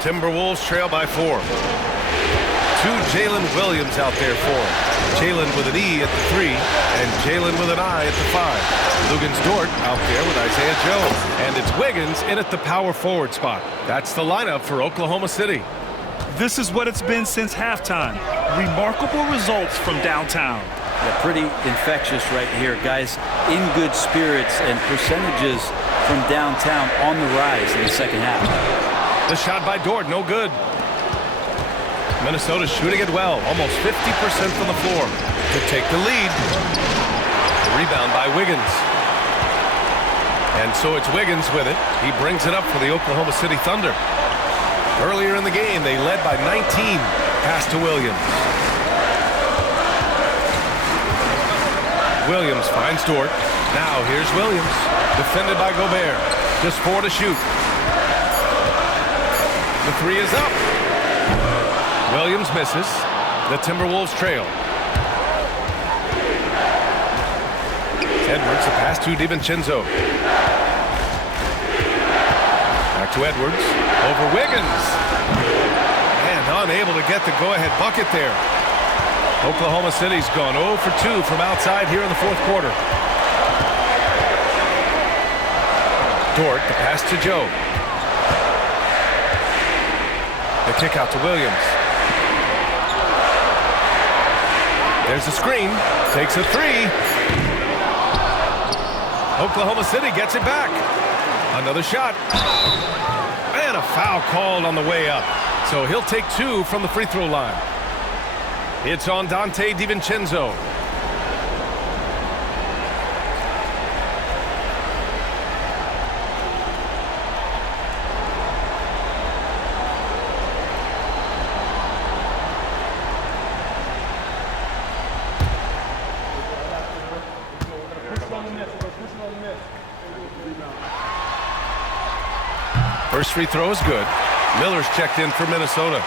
Timberwolves trail by 4. Jalen Williams out there for him. Jalen with an E at the 3 and Jalen with an I at the 5. Luguentz-Dort out there with Isaiah Joe. And it's Wiggins in at the power forward spot. That's the lineup for Oklahoma City. This is what it's been since halftime. Remarkable results from downtown. Yeah, pretty infectious right here, guys. In good spirits and percentages from downtown on the rise in the second half. The shot by Dort, no good. Minnesota shooting it well, almost 50% from the floor to take the lead. The rebound by Wiggins. And so it's Wiggins with it. He brings it up for the Oklahoma City Thunder. Earlier in the game, they led by 19. Pass to Williams. Williams finds Dort. Now here's Williams. Defended by Gobert. Just 4 to shoot. The 3 is up. Williams misses. The Timberwolves trail. Edwards, a pass to DiVincenzo. Back to Edwards. Over Wiggins. And unable to get the go-ahead bucket there. Oklahoma City's gone 0 for 2 from outside here in the fourth quarter. Dort, the pass to Joe. The kick out to Williams. There's a screen. Takes a 3. Oklahoma City gets it back. Another shot. And a foul called on the way up. So he'll take 2 from the free throw line. It's on Dante DiVincenzo. First free throw is good. Miller's checked in for Minnesota.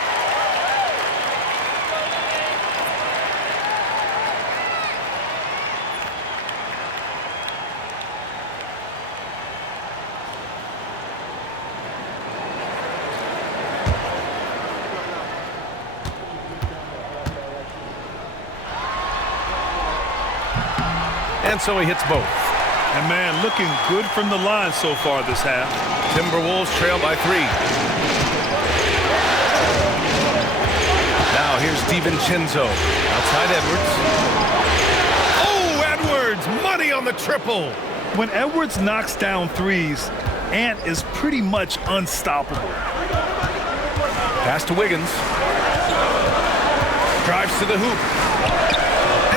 And so he hits both. And man, looking good from the line so far this half. Timberwolves trail by 3. Now here's DiVincenzo. Outside Edwards. Oh, Edwards! Money on the triple! When Edwards knocks down threes, Ant is pretty much unstoppable. Pass to Wiggins. Drives to the hoop.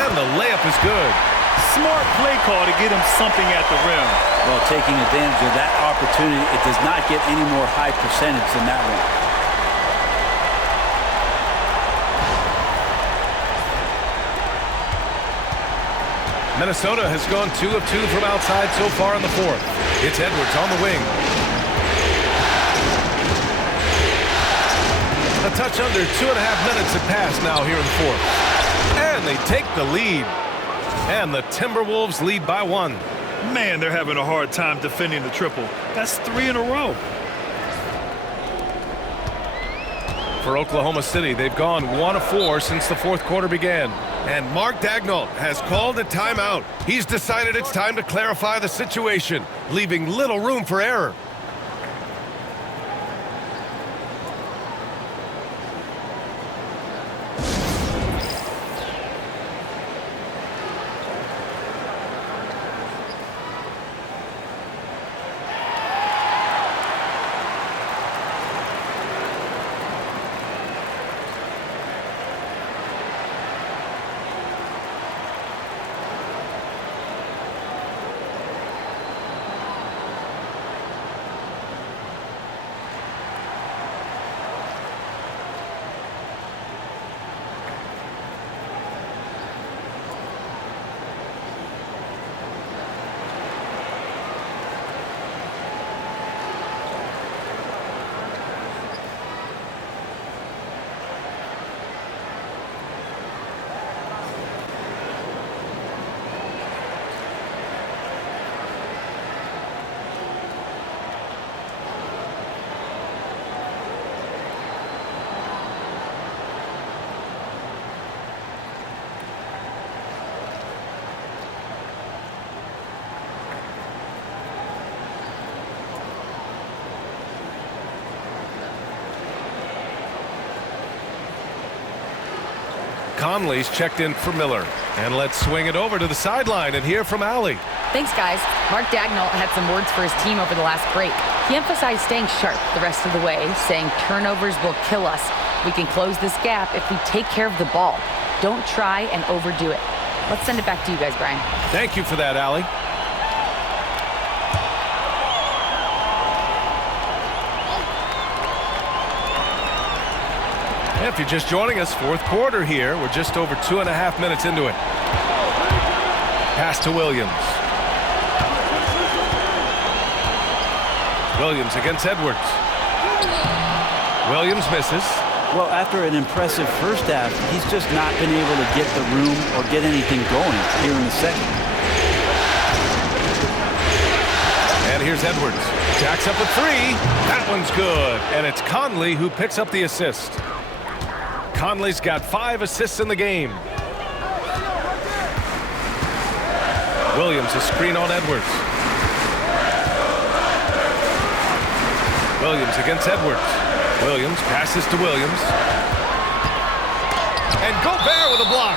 And the layup is good. Smart play call to get him something at the rim. Well, taking advantage of that opportunity, it does not get any more high percentage than that one. Minnesota has gone 2 of 2 from outside so far in the fourth. It's Edwards on the wing. A touch under 2.5 minutes have passed now here in the fourth. And they take the lead. And the Timberwolves lead by 1. Man, they're having a hard time defending the triple. That's 3 in a row. For Oklahoma City, they've gone 1 of 4 since the fourth quarter began. And Mark Daigneault has called a timeout. He's decided it's time to clarify the situation, leaving little room for error. Conley's checked in for Miller. And let's swing it over to the sideline and hear from Allie. Thanks, guys. Mark Dagnall had some words for his team over the last break. He emphasized staying sharp the rest of the way, saying turnovers will kill us. We can close this gap if we take care of the ball. Don't try and overdo it. Let's send it back to you guys, Brian. Thank you for that, Allie. If you're just joining us, fourth quarter here. We're just over 2.5 minutes into it. Pass to Williams. Williams against Edwards. Williams misses. Well, after an impressive first half, he's just not been able to get the room or get anything going here in the second. And here's Edwards. Jacks up a three. That one's good. And it's Conley who picks up the assist. Conley's got 5 assists in the game. Williams, a screen on Edwards. Williams against Edwards. Williams passes to Williams. And Gobert with a block.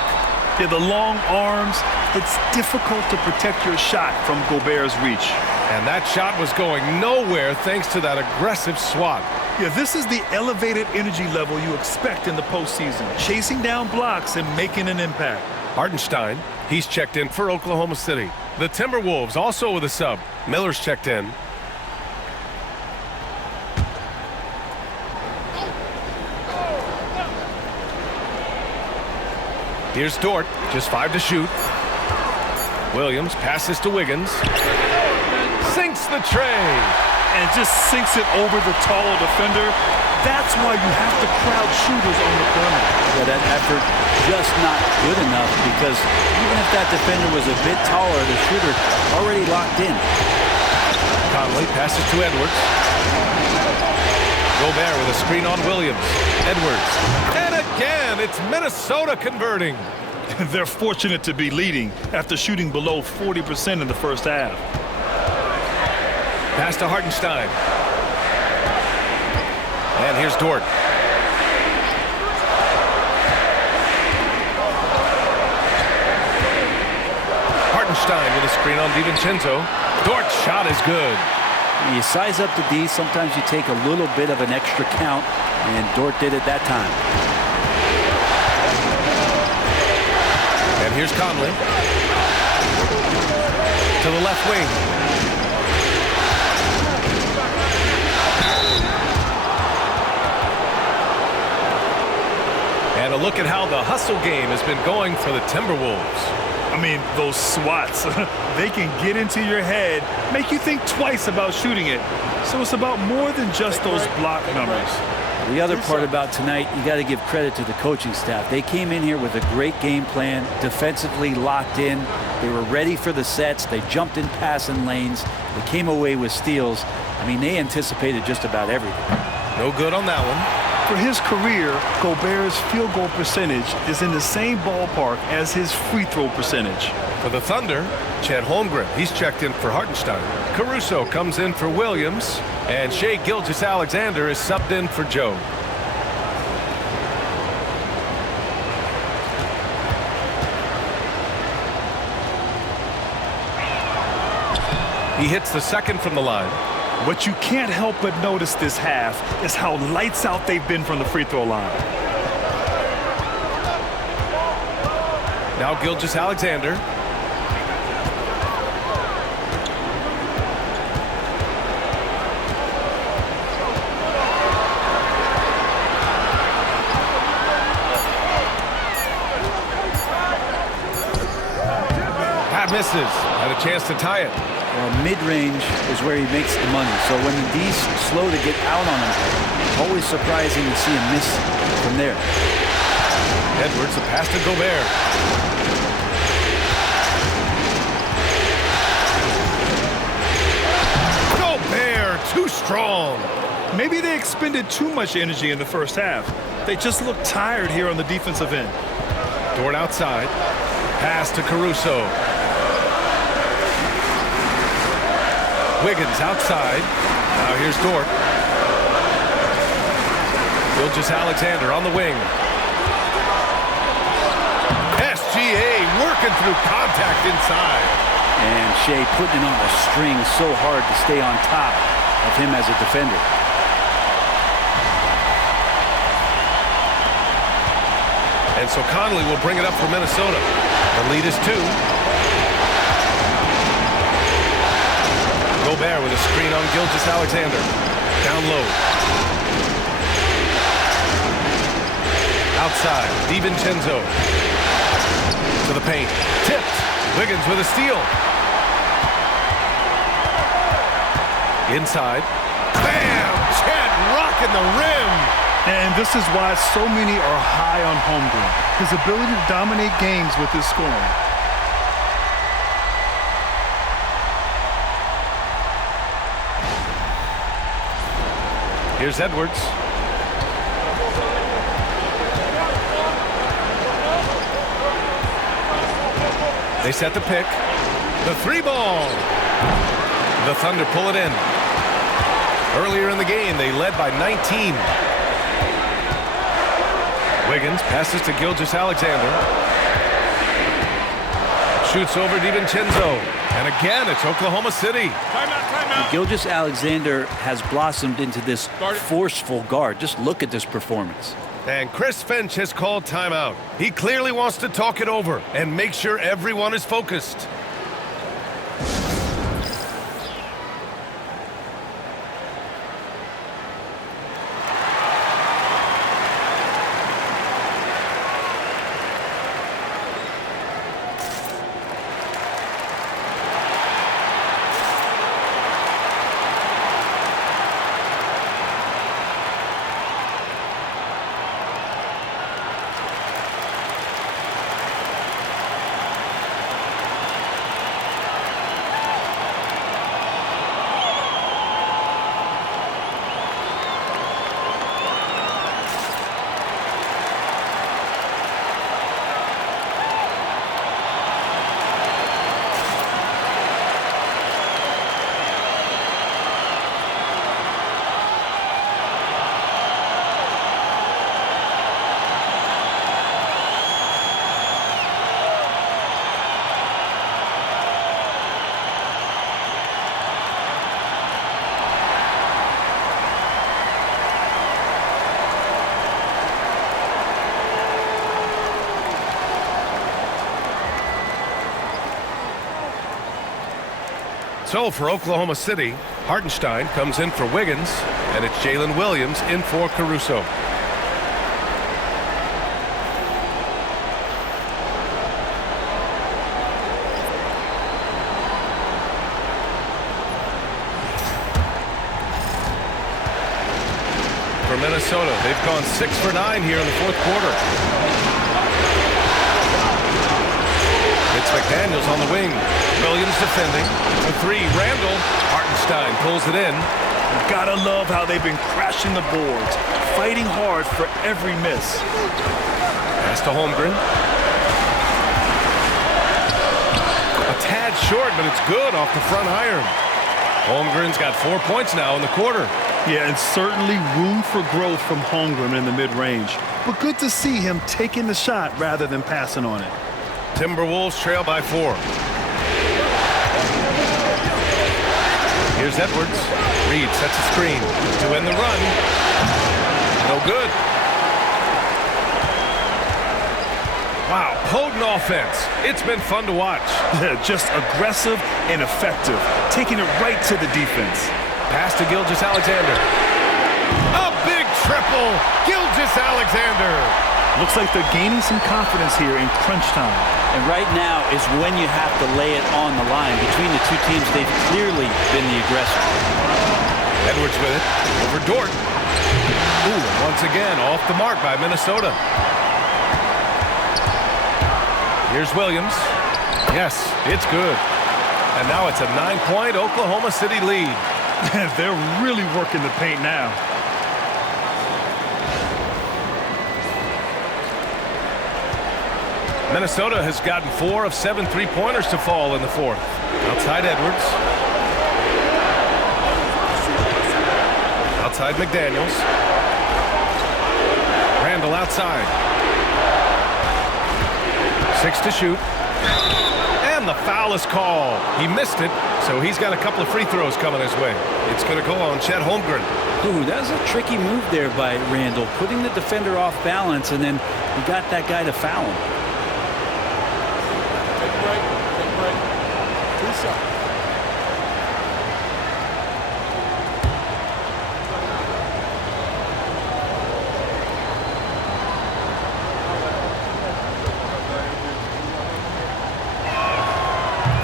Yeah, the long arms, it's difficult to protect your shot from Gobert's reach. And that shot was going nowhere thanks to that aggressive swat. Yeah, this is the elevated energy level you expect in the postseason. Chasing down blocks and making an impact. Hartenstein, he's checked in for Oklahoma City. The Timberwolves also with a sub. Miller's checked in. Here's Dort, just 5 to shoot. Williams passes to Wiggins. Sinks the tray. And just sinks it over the tall defender. That's why you have to crowd shooters on the perimeter. Yeah, that effort just not good enough because even if that defender was a bit taller, the shooter already locked in. Conley passes to Edwards. Gobert with a screen on Williams. Edwards. And again, it's Minnesota converting. They're fortunate to be leading after shooting below 40% in the first half. Pass to Hartenstein. And here's Dort. Hartenstein with a screen on DiVincenzo. Dort's shot is good. You size up the D, sometimes you take a little bit of an extra count, and Dort did it that time. And here's Conley. To the left wing. And a look at how the hustle game has been going for the Timberwolves. I mean, those swats, they can get into your head, make you think twice about shooting it. So it's about more than just those block numbers. The other part about tonight, you got to give credit to the coaching staff. They came in here with a great game plan, defensively locked in. They were ready for the sets. They jumped in passing lanes. They came away with steals. I mean, they anticipated just about everything. No good on that one. For his career, Gobert's field goal percentage is in the same ballpark as his free throw percentage. For the Thunder, Chet Holmgren, he's checked in for Hartenstein. Caruso comes in for Williams, and Shai Gilgeous-Alexander is subbed in for Joe. He hits the second from the line. What you can't help but notice this half is how lights out they've been from the free throw line. Now Gilgeous-Alexander. That misses. Had a chance to tie it. Well, mid-range is where he makes the money. So when the D's slow to get out on him, always surprising to see him miss from there. Edwards, a pass to Gobert. Gobert, too strong. Maybe they expended too much energy in the first half. They just look tired here on the defensive end. Dort outside. Pass to Caruso. Wiggins outside. Now here's Dort. Gilgeous-Alexander on the wing. Even through contact inside. And Shai putting it on the string so hard to stay on top of him as a defender. And so Conley will bring it up for Minnesota. The lead is 2. Gobert with a screen on Gilgeous-Alexander. Down low. Outside, DiVincenzo. To the paint. Tipped. Wiggins with a steal. Inside. Bam! Chet rocking the rim. And this is why so many are high on Holmgren. His ability to dominate games with his scoring. Here's Edwards. They set the pick. The 3-ball. The Thunder pull it in. Earlier in the game, they led by 19. Wiggins passes to Gilgeous-Alexander. Shoots over DiVincenzo. And again, it's Oklahoma City. Timeout. Gilgeous-Alexander has blossomed into this forceful guard. Just look at this performance. And Chris Finch has called timeout. He clearly wants to talk it over and make sure everyone is focused. So for Oklahoma City, Hartenstein comes in for Wiggins, and it's Jalen Williams in for Caruso. For Minnesota, they've gone 6 for 9 here in the fourth quarter. It's McDaniels on the wing. Williams defending. For 3, Randall. Hartenstein pulls it in. Gotta love how they've been crashing the boards, fighting hard for every miss. Pass to Holmgren. A tad short, but it's good off the front iron. Holmgren's got 4 points now in the quarter. Yeah, and certainly room for growth from Holmgren in the mid-range. But good to see him taking the shot rather than passing on it. Timberwolves trail by 4. Here's Edwards. Reed sets a screen to win the run. No good. Wow, potent offense. It's been fun to watch. Just aggressive and effective, taking it right to the defense. Pass to Gilgeous-Alexander. A big triple. Gilgeous-Alexander. Looks like they're gaining some confidence here in crunch time. And right now is when you have to lay it on the line. Between the two teams, they've clearly been the aggressor. Edwards with it. Over Dort. Ooh, once again, off the mark by Minnesota. Here's Williams. Yes, it's good. And now it's a 9-point Oklahoma City lead. They're really working the paint now. Minnesota has gotten 4 of 7 3-pointers to fall in the fourth. Outside Edwards. Outside McDaniels. Randall outside. 6 to shoot. And the foul is called. He missed it, so he's got a couple of free throws coming his way. It's going to go on Chet Holmgren. Ooh, that was a tricky move there by Randall, putting the defender off balance, and then he got that guy to foul him. Take a break. Take a break. 2 shots.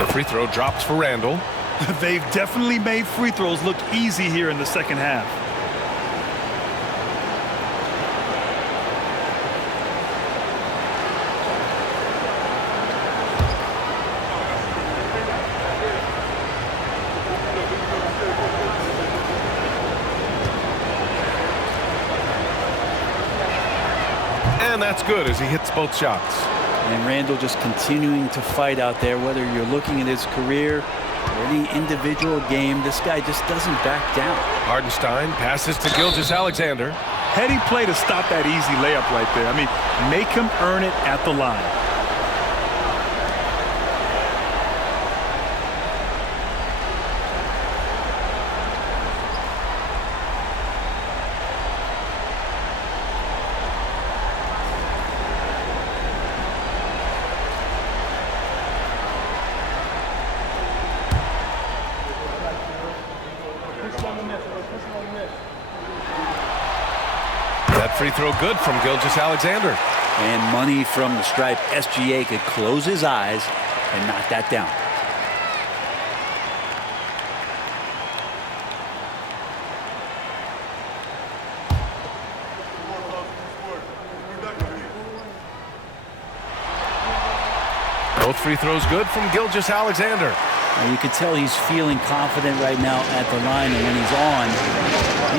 The free throw drops for Randall. They've definitely made free throws look easy here in the second half. And that's good as he hits both shots. And Randall just continuing to fight out there, whether you're looking at his career or any individual game. This guy just doesn't back down. Hardenstein passes to Gilgeous-Alexander. Heady play to stop that easy layup right there. I mean, make him earn it at the line. That free throw good from Gilgeous-Alexander. And money from the stripe. SGA could close his eyes and knock that down. Both free throws good from Gilgeous-Alexander. You can tell he's feeling confident right now at the line, and when he's on,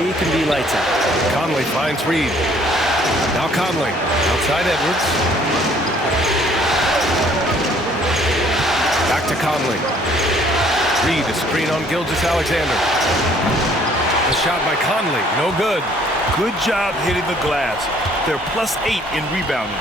he can be lights out. Conley finds Reed. Now Conley outside Edwards. Back to Conley. Reed, a screen on Gilgeous-Alexander. A shot by Conley, no good. Good job hitting the glass. They're +8 in rebounding.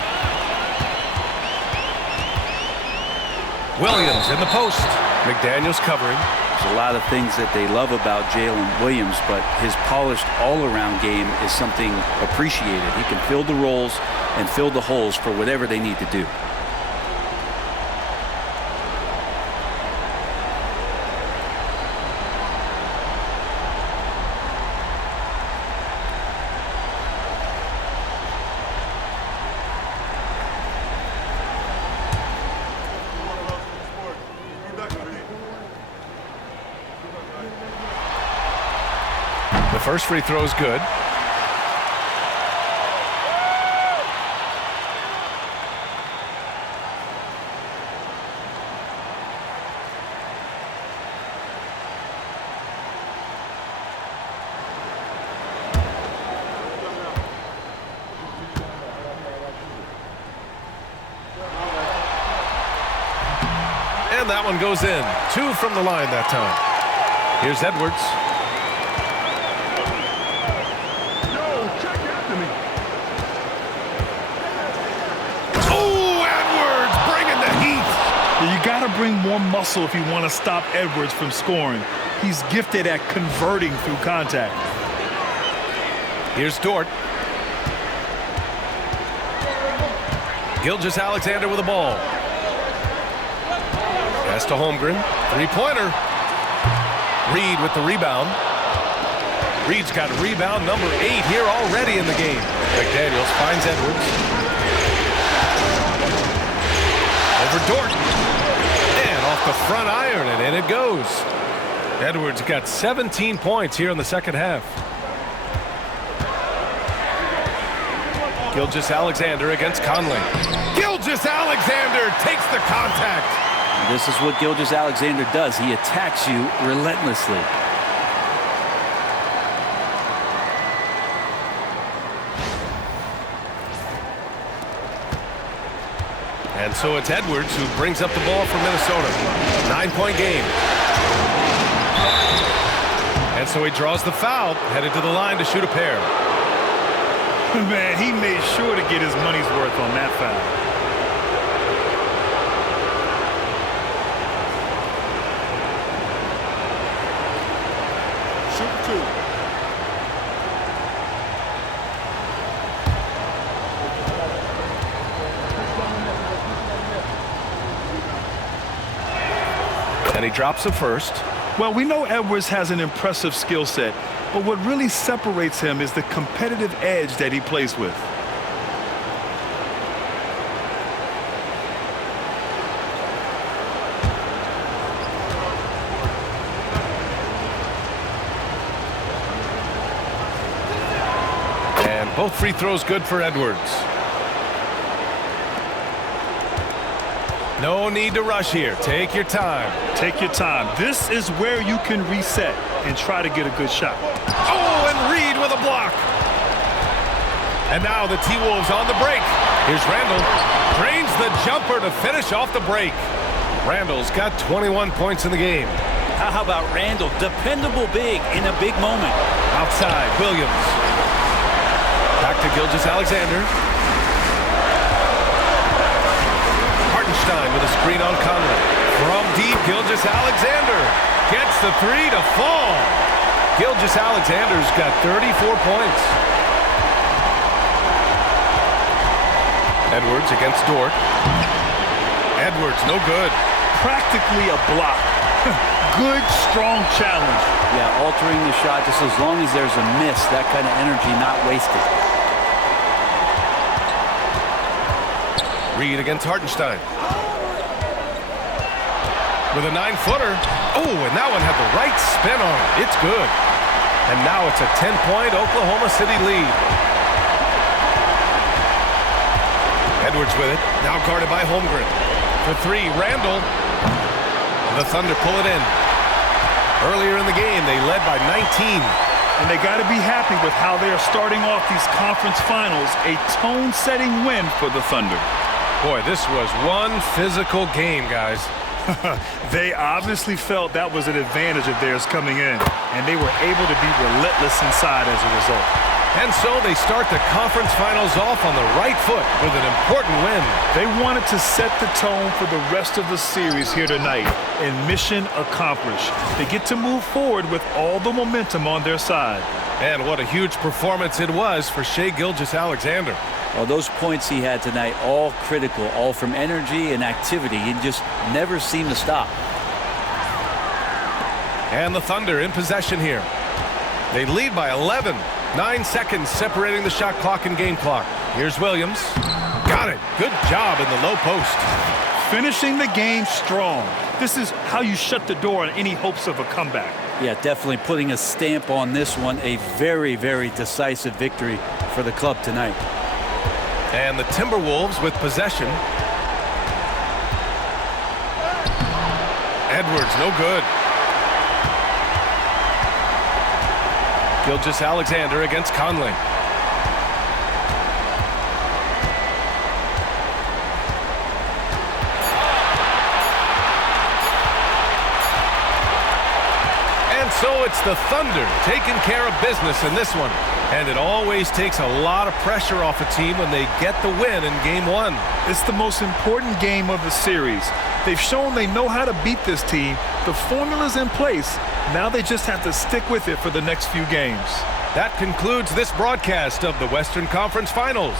Williams in the post. McDaniels covering. There's a lot of things that they love about Jalen Williams, but his polished all-around game is something appreciated. He can fill the roles and fill the holes for whatever they need to do. The first free throw is good. And that one goes in. 2 from the line that time. Here's Edwards. You got to bring more muscle if you want to stop Edwards from scoring. He's gifted at converting through contact. Here's Dort. Gilgeous-Alexander with the ball. Pass to Holmgren. Three-pointer. Reed with the rebound. Reed's got rebound number 8 here already in the game. McDaniels finds Edwards. Over Dort. And off the front iron, and in it goes. Edwards got 17 points here in the second half. Gilgeous-Alexander against Conley. Gilgeous-Alexander takes the contact. This is what Gilgeous-Alexander does. He attacks you relentlessly. And so it's Edwards who brings up the ball for Minnesota. 9-point game. And so he draws the foul, headed to the line to shoot a pair. Man, he made sure to get his money's worth on that foul. 2. And he drops the first. Well, we know Edwards has an impressive skill set, but what really separates him is the competitive edge that he plays with. And both free throws good for Edwards. No need to rush here. Take your time. Take your time. This is where you can reset and try to get a good shot. Oh, and Reed with a block. And now the T-Wolves on the break. Here's Randall. Drains the jumper to finish off the break. Randall's got 21 points in the game. How about Randall? Dependable big in a big moment. Outside, Williams. Back to Gilgeous-Alexander. Hartenstein with a screen on Conley. From deep, Gilgeous-Alexander gets the three to fall. Gilgeous-Alexander's got 34 points. Edwards against Dort. Edwards, no good. Practically a block. Good, strong challenge. Yeah, altering the shot just as long as there's a miss. That kind of energy not wasted. Reed against Hartenstein. With a 9-footer. Oh, and that one had the right spin on it. It's good. And now it's a 10-point Oklahoma City lead. Edwards with it. Now guarded by Holmgren. For three, Randall. The Thunder pull it in. Earlier in the game, they led by 19. And they got to be happy with how they are starting off these conference finals. A tone-setting win for the Thunder. Boy, this was one physical game, guys. They obviously felt that was an advantage of theirs coming in, and they were able to be relentless inside as a result. And so they start the conference finals off on the right foot with an important win. They wanted to set the tone for the rest of the series here tonight, and mission accomplished. They get to move forward with all the momentum on their side. And what a huge performance it was for Shai Gilgeous-Alexander. Well, those points he had tonight, all critical, all from energy and activity. He just never seemed to stop. And the Thunder in possession here. They lead by 11. 9 seconds separating the shot clock and game clock. Here's Williams. Got it. Good job in the low post. Finishing the game strong. This is how you shut the door on any hopes of a comeback. Yeah, definitely putting a stamp on this one. A very, very decisive victory for the club tonight. And the Timberwolves with possession. Edwards, no good. Gilgeous-Alexander against Conley. And so it's the Thunder taking care of business in this one. And it always takes a lot of pressure off a team when they get the win in game one. It's the most important game of the series. They've shown they know how to beat this team. The formula's in place. Now they just have to stick with it for the next few games. That concludes this broadcast of the Western Conference Finals.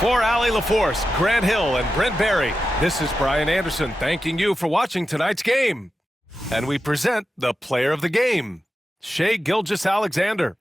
For Allie LaForce, Grant Hill, and Brent Barry, this is Brian Anderson thanking you for watching tonight's game. And we present the player of the game, Shai Gilgeous-Alexander.